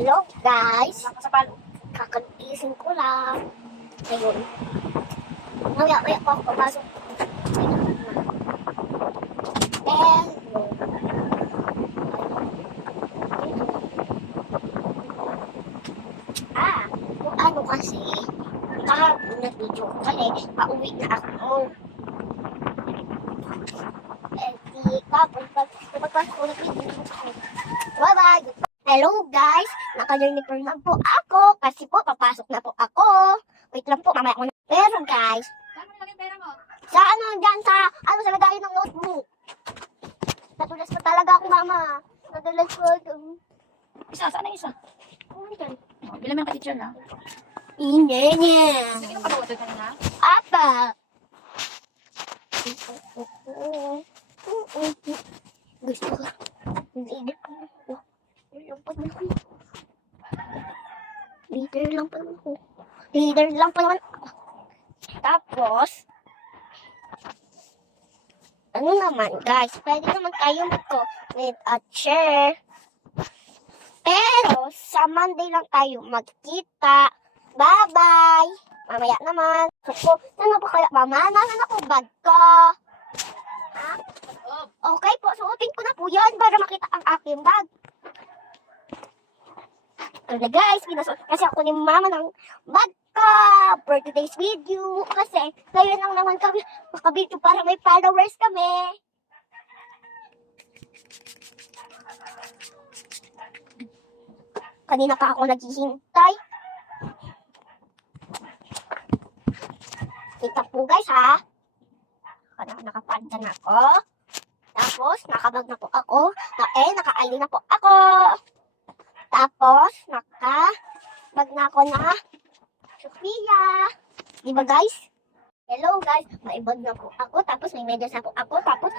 Hello guys, kakagising ko lang. Ayun. Maya pa ako papasok. Hello. Kung ano kasi, kahapon nag-video ko kasi, pauwi na ako. Eh, di kahapon, pagpasok ko nag-video ko. Bye-bye! Hello guys! Naka-uniform lang po ako kasi po papasok na po ako. Wait lang po, mamaya ako na. Pero guys, Saan mo nilagay pera mo? sa ano dyan sa, sa lagayan ng notebook. Nadulas pa talaga ako mama. Nadulas ko. Isa, saan ang isa? Bilang mo yung ka-teacher na. Hindi niya. Sige nung kabuto ka na. Apa? Gusto ko. Leader lang pa naman ako. Leader lang pa naman ako. Tapos, ano naman guys, pwede naman tayo mag-with a chair. Pero, sa Monday lang tayo magkita. Bye-bye! Mamaya naman. So, ano ba kaya? Mama, nasan ako bag ko? Ha? Okay po, suotin ko na po yan para makita ang aking bag. Ito na guys, pinasuot kasi ako ni mama ng bag ko for today's video. Kasi, ngayon lang naman kami makabidyo para may followers kami. Kanina pa ako naghihintay. Kita po guys ha. Nakapanda na ako. Tapos, nakabag na po ako. Naka-ID na po ako. Tapos, nakabag na ako na Sophia. Diba guys? Hello guys. May bag na po ako. Tapos, may medyas na po ako. Tapos,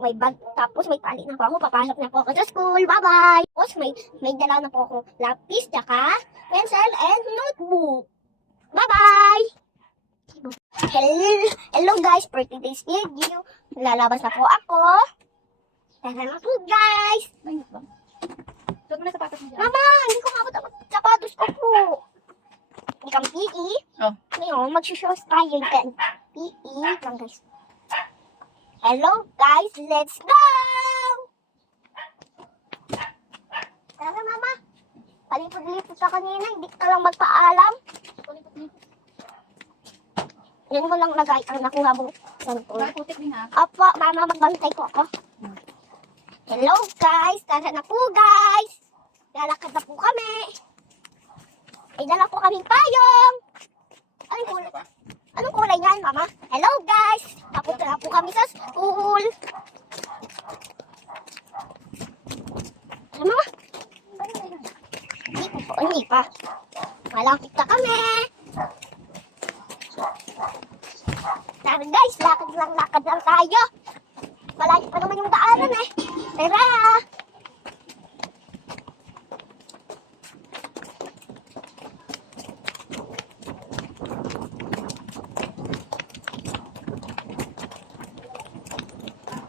may bag. Tapos, may tali na po ako. Papasok na po ako sa school. Bye-bye. Tapos, may dala na po ako lapis, tsaka pencil and notebook. Bye-bye. Hello guys, for today's video, lalabas na po ako. Tara na po guys. Mainit ba? Suot mo na sapatos mo dyan. Mama, hindi ko mabot ang sapatos ko po. Hindi kang PE. Oh. Ngayon, magsushows tayo yan. PE lang guys. Hello guys, let's go! Tara mama, palipod-lipod ka kanina, hindi ka lang magpaalam. Yan mo lang lagay ang nakuha mong cellphone. Putik din ha. Opo, mama, magbantay ko ako. Hello guys, tara na po guys. Lalakad na po kami. Ay, dala po kaming payong. Anong kulay? Anong kulay yan, mama? Hello guys, papunta na po kami sa school. Ano mama? Hindi pa. Malapit na kami. Tara guys, lakad lang tayo. Malayo pa naman yung daanan eh. Tara!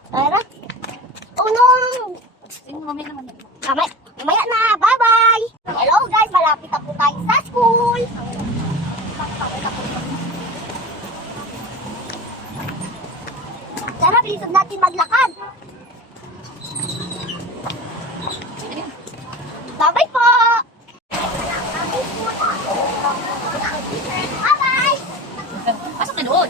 Tara! Oh no! Sige, mamaya naman. Mamaya na! Bye-bye! Hello guys, malapit na po tayo sa school. Tara, bilisan natin maglakad. Bye-bye po! Bye-bye! Pasok na doon.